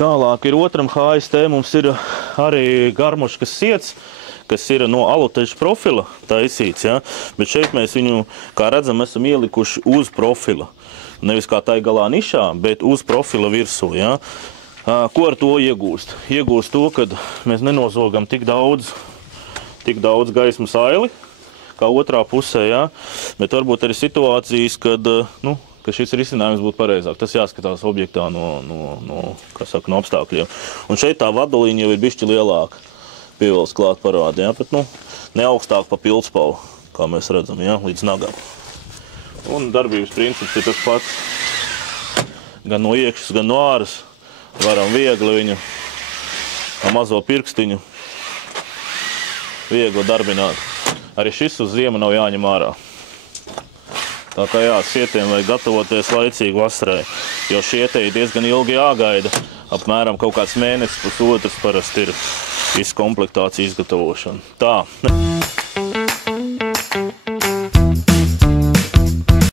Tālāk ir otram HST, mums ir arī garmuškas siets, kas ir no aluteža profila taisīts, ja? Bet šeit mēs viņu, kā redzam, esam ielikuši uz profila. Nevis kā tai galā nišā, bet uz profila virsū, ja? Ko ar to iegūst? Iegūst to, ka mēs nenozogam tik daudz gaismas aili, kā otrā pusē, ja? Bet varbūt arī situācijas, kad, ka šis risinājums būtu pareizāk. Tas jāskatās objektā no apstākļiem. Un šeit tā vadoliņa jau ir bišķi lielāka pievilks klāt parādi, ja? Bet ne augstāk pa pildspalvu, kā mēs redzam, ja? Līdz nagam. Un darbības princips ir tas pats. Gan no iekšas, gan no āras. Varam viegli viņu ar mazo pirkstiņu viegli darbināt. Arī šis uz ziemu nav jāņem ārā. Tā kā jā, sietiem vajag gatavoties laicīgi vasarai, jo šie te ir diezgan ilgi jāgaida. Apmēram kaut kāds mēnesis, pusotrs parasti ir visu komplektāciju izgatavošana. Tā.